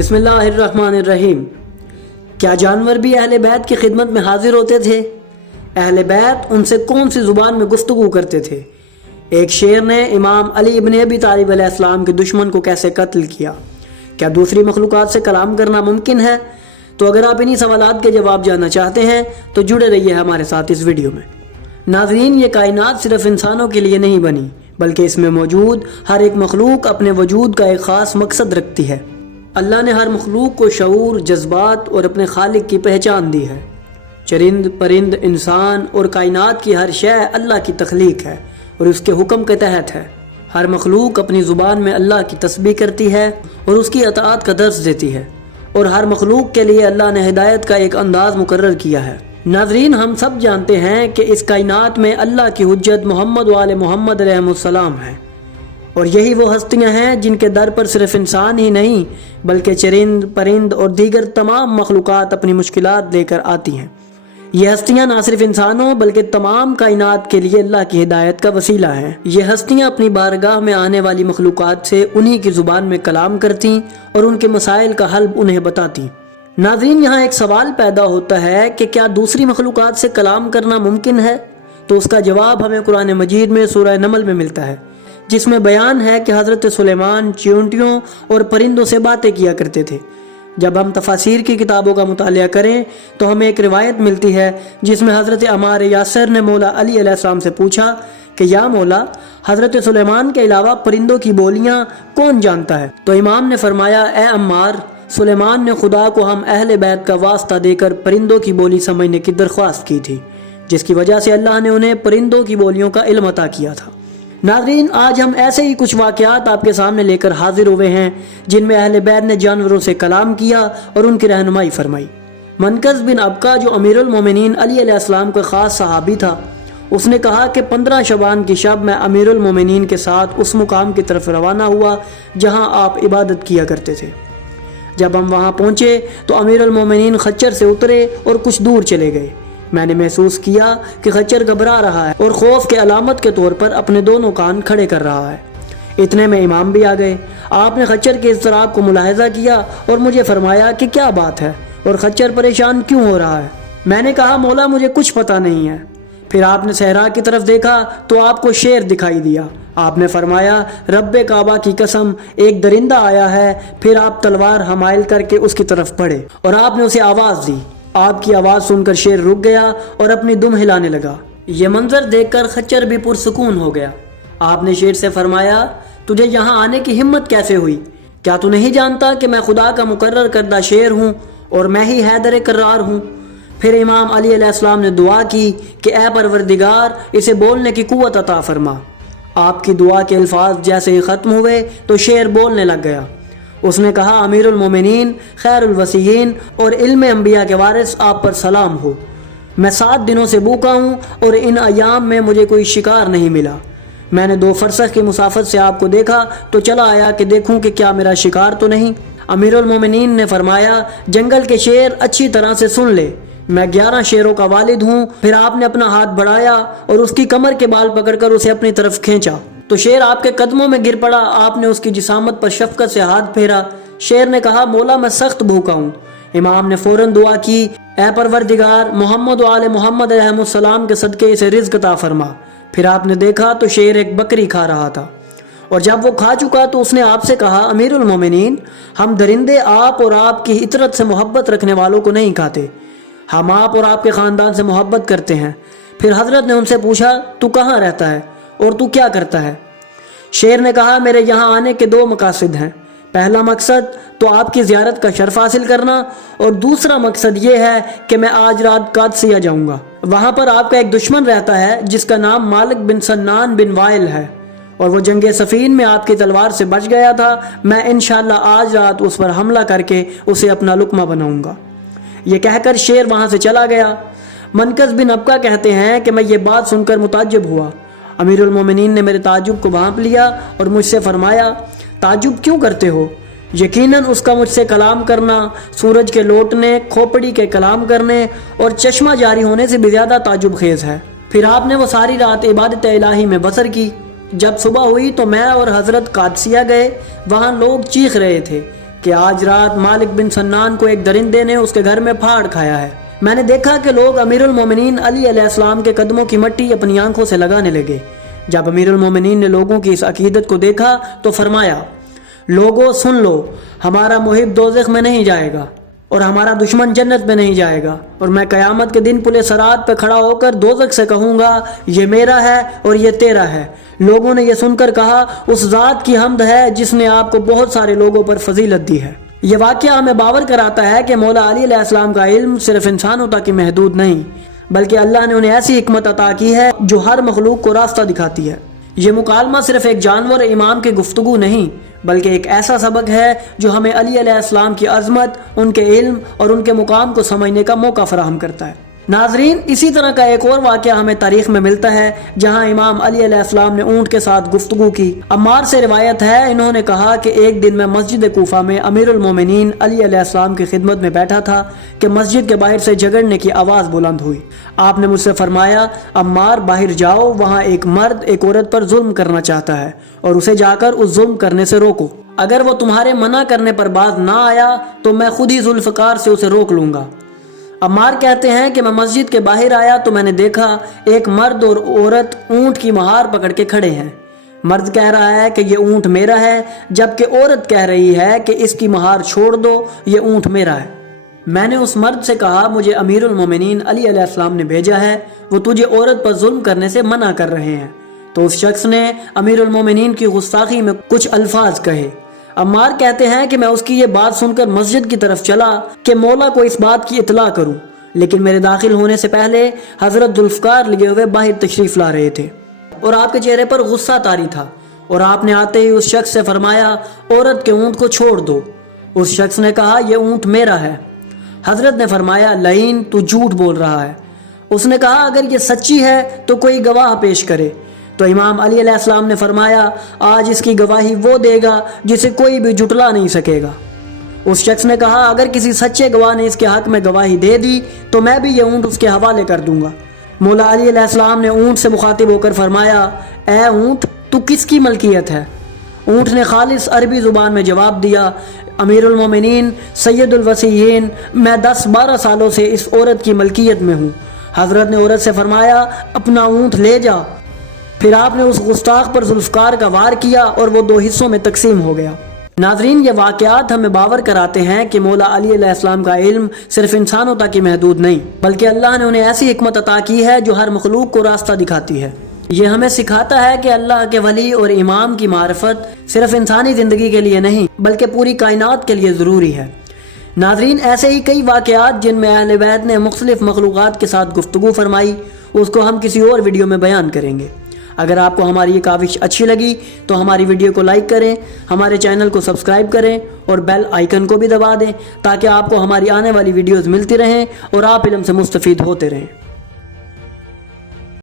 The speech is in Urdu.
بسم اللہ الرحمن الرحیم۔ کیا جانور بھی اہل بیت کی خدمت میں حاضر ہوتے تھے؟ اہل بیت ان سے کون سی زبان میں گفتگو کرتے تھے؟ ایک شیر نے امام علی ابن ابی طالب علیہ السلام کے دشمن کو کیسے قتل کیا؟ کیا دوسری مخلوقات سے کلام کرنا ممکن ہے؟ تو اگر آپ انہی سوالات کے جواب جاننا چاہتے ہیں تو جڑے رہیے ہمارے ساتھ اس ویڈیو میں۔ ناظرین، یہ کائنات صرف انسانوں کے لیے نہیں بنی، بلکہ اس میں موجود ہر ایک مخلوق اپنے وجود کا ایک خاص مقصد رکھتی ہے۔ اللہ نے ہر مخلوق کو شعور، جذبات اور اپنے خالق کی پہچان دی ہے۔ چرند، پرند، انسان اور کائنات کی ہر شے اللہ کی تخلیق ہے اور اس کے حکم کے تحت ہے۔ ہر مخلوق اپنی زبان میں اللہ کی تسبیح کرتی ہے اور اس کی اطاعت کا درس دیتی ہے، اور ہر مخلوق کے لیے اللہ نے ہدایت کا ایک انداز مقرر کیا ہے۔ ناظرین، ہم سب جانتے ہیں کہ اس کائنات میں اللہ کی حجت محمد و آل محمد علیہ السلام ہے، اور یہی وہ ہستیاں ہیں جن کے در پر صرف انسان ہی نہیں بلکہ چرند، پرند اور دیگر تمام مخلوقات اپنی مشکلات لے کر آتی ہیں۔ یہ ہستیاں نہ صرف انسانوں بلکہ تمام کائنات کے لیے اللہ کی ہدایت کا وسیلہ ہیں۔ یہ ہستیاں اپنی بارگاہ میں آنے والی مخلوقات سے انہی کی زبان میں کلام کرتی اور ان کے مسائل کا حل انہیں بتاتی۔ ناظرین، یہاں ایک سوال پیدا ہوتا ہے کہ کیا دوسری مخلوقات سے کلام کرنا ممکن ہے؟ تو اس کا جواب ہمیں قرآن مجید میں سورہ نمل میں ملتا ہے، جس میں بیان ہے کہ حضرت سلیمان چیونٹیوں اور پرندوں سے باتیں کیا کرتے تھے۔ جب ہم تفاسیر کی کتابوں کا مطالعہ کریں تو ہمیں ایک روایت ملتی ہے جس میں حضرت عمار یاسر نے مولا علی علیہ السلام سے پوچھا کہ یا مولا، حضرت سلیمان کے علاوہ پرندوں کی بولیاں کون جانتا ہے؟ تو امام نے فرمایا، اے عمار، سلیمان نے خدا کو ہم اہل بیت کا واسطہ دے کر پرندوں کی بولی سمجھنے کی درخواست کی تھی، جس کی وجہ سے اللہ نے انہیں پرندوں کی بولیوں کا علم عطا کیا تھا۔ ناظرین، آج ہم ایسے ہی کچھ واقعات آپ کے سامنے لے کر حاضر ہوئے ہیں جن میں اہل بیت نے جانوروں سے کلام کیا اور ان کی رہنمائی فرمائی۔ منقذ بن ابقا، جو امیر المومنین علی علیہ السلام کا خاص صحابی تھا، اس نے کہا کہ 15 شعبان کی شب میں امیر المومنین کے ساتھ اس مقام کی طرف روانہ ہوا جہاں آپ عبادت کیا کرتے تھے۔ جب ہم وہاں پہنچے تو امیر المومنین خچر سے اترے اور کچھ دور چلے گئے۔ میں نے محسوس کیا کہ خچر گھبرا رہا ہے اور خوف کے علامت کے طور پر اپنے دونوں کان کھڑے کر رہا ہے۔ اتنے میں امام بھی آ گئے۔ آپ نے خچر کے اضطراب کو ملاحظہ کیا اور مجھے فرمایا کہ کیا بات ہے اور خچر پریشان کیوں ہو رہا ہے؟ میں نے کہا، مولا، مجھے کچھ پتہ نہیں ہے۔ پھر آپ نے صحرا کی طرف دیکھا تو آپ کو شیر دکھائی دیا۔ آپ نے فرمایا، رب کعبہ کی قسم، ایک درندہ آیا ہے۔ پھر آپ تلوار حمائل کر کے اس کی طرف بڑھے اور آپ نے اسے آواز دی۔ آپ کی آواز سن کر شیر رک گیا اور اپنی دم ہلانے لگا۔ یہ منظر دیکھ کر خچر بھی پرسکون ہو گیا۔ آپ نے شیر سے فرمایا، تجھے یہاں آنے کی ہمت کیسے ہوئی؟ کیا تو نہیں جانتا کہ میں خدا کا مقرر کردہ شیر ہوں اور میں ہی حیدر کرار ہوں؟ پھر امام علی علیہ السلام نے دعا کی کہ اے پروردگار، اسے بولنے کی قوت عطا فرما۔ آپ کی دعا کے الفاظ جیسے ہی ختم ہوئے تو شیر بولنے لگ گیا۔ اس نے کہا، امیر المومنین، خیر الوصیین اور علم انبیاء کے وارث، آپ پر سلام ہو۔ میں 7 دنوں سے بھوکا ہوں اور ان ایام میں مجھے کوئی شکار نہیں ملا۔ میں نے 2 فرسخ کی مسافت سے آپ کو دیکھا تو چلا آیا کہ دیکھوں کہ کیا میرا شکار تو نہیں۔ امیر المومنین نے فرمایا، جنگل کے شیر اچھی طرح سے سن لے، میں 11 شیروں کا والد ہوں۔ پھر آپ نے اپنا ہاتھ بڑھایا اور اس کی کمر کے بال پکڑ کر اسے اپنی طرف کھینچا تو شیر آپ کے قدموں میں گر پڑا۔ آپ نے اس کی جسامت پر شفقت سے ہاتھ پھیرا۔ شیر نے کہا، مولا، میں سخت بھوکا ہوں۔ امام نے فوراً دعا کی، اے پروردگار، محمد و آل محمد علیہ السلام کے صدقے اسے رزق عطا فرما۔ پھر آپ نے دیکھا تو شیر ایک بکری کھا رہا تھا، اور جب وہ کھا چکا تو اس نے آپ سے کہا، امیر المومنین، ہم درندے آپ اور آپ کی عطرت سے محبت رکھنے والوں کو نہیں کھاتے، ہم آپ اور آپ کے خاندان سے محبت کرتے ہیں۔ پھر حضرت نے ان سے پوچھا، تو کہاں رہتا ہے اور تو کیا کرتا ہے؟ شیر نے کہا، میرے یہاں آنے کے 2 مقاصد ہیں۔ پہلا مقصد تو آپ کی زیارت کا شرف حاصل کرنا، اور دوسرا مقصد یہ ہے کہ میں آج رات قادسیہ جاؤں گا۔ وہاں پر آپ کا ایک دشمن رہتا ہے جس کا نام مالک بن سنان بن وائل ہے، اور وہ جنگ صفین میں آپ کی تلوار سے بچ گیا تھا۔ میں انشاءاللہ آج رات اس پر حملہ کر کے اسے اپنا لقمہ بناؤں گا۔ یہ کہہ کر شیر وہاں سے چلا گیا۔ منقذ بن ابقا کہتے ہیں کہ میں یہ بات سن کر متعجب ہوا۔ امیر المومنین نے میرے تعجب کو بھانپ لیا اور مجھ سے فرمایا، تعجب کیوں کرتے ہو؟ یقیناً اس کا مجھ سے کلام کرنا سورج کے لوٹنے، کھوپڑی کے کلام کرنے اور چشمہ جاری ہونے سے بھی زیادہ تعجب خیز ہے۔ پھر آپ نے وہ ساری رات عبادت الہی میں بسر کی۔ جب صبح ہوئی تو میں اور حضرت قادسیہ گئے۔ وہاں لوگ چیخ رہے تھے کہ آج رات مالک بن سنان کو ایک درندے نے اس کے گھر میں پھاڑ کھایا ہے۔ میں نے دیکھا کہ لوگ امیر المومنین علی علیہ السلام کے قدموں کی مٹی اپنی آنکھوں سے لگانے لگے۔ جب امیر المومنین نے لوگوں کی اس عقیدت کو دیکھا تو فرمایا، لوگوں سن لو، ہمارا محب دوزخ میں نہیں جائے گا اور ہمارا دشمن جنت میں نہیں جائے گا، اور میں قیامت کے دن پل صراط پہ کھڑا ہو کر دوزخ سے کہوں گا یہ میرا ہے اور یہ تیرا ہے۔ لوگوں نے یہ سن کر کہا، اس ذات کی حمد ہے جس نے آپ کو بہت سارے لوگوں پر فضیلت دی ہے۔ یہ واقعہ ہمیں باور کراتا ہے کہ مولا علی علیہ السلام کا علم صرف انسانوں تک ہی محدود نہیں، بلکہ اللہ نے انہیں ایسی حکمت عطا کی ہے جو ہر مخلوق کو راستہ دکھاتی ہے۔ یہ مکالمہ صرف ایک جانور امام کی گفتگو نہیں، بلکہ ایک ایسا سبق ہے جو ہمیں علی علیہ السلام کی عظمت، ان کے علم اور ان کے مقام کو سمجھنے کا موقع فراہم کرتا ہے۔ ناظرین، اسی طرح کا ایک اور واقعہ ہمیں تاریخ میں ملتا ہے جہاں امام علی علیہ السلام نے اونٹ کے ساتھ گفتگو کی۔ عمار سے روایت ہے، انہوں نے کہا کہ ایک دن میں مسجد کوفہ میں امیر المومنین علی علیہ السلام کی خدمت میں بیٹھا تھا کہ مسجد کے باہر سے جھگڑنے کی آواز بلند ہوئی۔ آپ نے مجھ سے فرمایا، عمار باہر جاؤ، وہاں ایک مرد ایک عورت پر ظلم کرنا چاہتا ہے اور اسے جا کر اس ظلم کرنے سے روکو۔ اگر وہ تمہارے منع کرنے پر باز نہ آیا تو میں خود ہی ذوالفقار سے اسے روک لوں گا۔ عمار کہتے ہیں کہ میں مسجد کے باہر آیا تو میں نے دیکھا ایک مرد اور عورت اونٹ کی مہار پکڑ کے کھڑے ہیں۔ مرد کہہ رہا ہے کہ یہ اونٹ میرا ہے، جبکہ عورت کہہ رہی ہے کہ اس کی مہار چھوڑ دو، یہ اونٹ میرا ہے۔ میں نے اس مرد سے کہا، مجھے امیر المومنین علی علیہ السلام نے بھیجا ہے، وہ تجھے عورت پر ظلم کرنے سے منع کر رہے ہیں۔ تو اس شخص نے امیر المومنین کی گستاخی میں کچھ الفاظ کہے۔ عمار کہتے ہیں کہ میں اس کی یہ بات سن کر مسجد کی طرف چلا کہ مولا کو اس بات کی اطلاع کروں، لیکن میرے داخل ہونے سے پہلے حضرت ذوالفقار لیے ہوئے باہر تشریف لا رہے تھے اور آپ کے چہرے پر غصہ طاری تھا، اور آپ نے آتے ہی اس شخص سے فرمایا، عورت کے اونٹ کو چھوڑ دو۔ اس شخص نے کہا، یہ اونٹ میرا ہے۔ حضرت نے فرمایا، لعین، تو جھوٹ بول رہا ہے۔ اس نے کہا، اگر یہ سچی ہے تو کوئی گواہ پیش کرے۔ تو امام علی علیہ السلام نے فرمایا، آج اس کی گواہی وہ دے گا جسے کوئی بھی جھٹلا نہیں سکے گا۔ اس شخص نے کہا، اگر کسی سچے گواہ نے اس کے حق میں گواہی دے دی تو میں بھی یہ اونٹ اس کے حوالے کر دوں گا۔ مولا علی علیہ السلام نے اونٹ سے مخاطب ہو کر فرمایا، اے اونٹ، تو کس کی ملکیت ہے؟ اونٹ نے خالص عربی زبان میں جواب دیا، امیر المومنین سید الوصیین، میں 10-12 سالوں سے اس عورت کی ملکیت میں ہوں۔ حضرت نے عورت سے فرمایا، اپنا اونٹ لے جا۔ پھر آپ نے اس گستاخ پر ذوالفقار کا وار کیا اور وہ 2 حصوں میں تقسیم ہو گیا۔ ناظرین، یہ واقعات ہمیں باور کراتے ہیں کہ مولا علی علیہ السلام کا علم صرف انسانوں تک ہی محدود نہیں، بلکہ اللہ نے انہیں ایسی حکمت عطا کی ہے جو ہر مخلوق کو راستہ دکھاتی ہے۔ یہ ہمیں سکھاتا ہے کہ اللہ کے ولی اور امام کی معرفت صرف انسانی زندگی کے لیے نہیں بلکہ پوری کائنات کے لیے ضروری ہے۔ ناظرین، ایسے ہی کئی واقعات جن میں اہل بیت نے مختلف مخلوقات کے ساتھ گفتگو فرمائی، اس کو ہم کسی اور ویڈیو میں بیان کریں گے۔ اگر آپ کو ہماری یہ کاوش اچھی لگی تو ہماری ویڈیو کو لائک کریں، ہمارے چینل کو سبسکرائب کریں اور بیل آئیکن کو بھی دبا دیں تاکہ آپ کو ہماری آنے والی ویڈیوز ملتی رہیں اور آپ علم سے مستفید ہوتے رہیں۔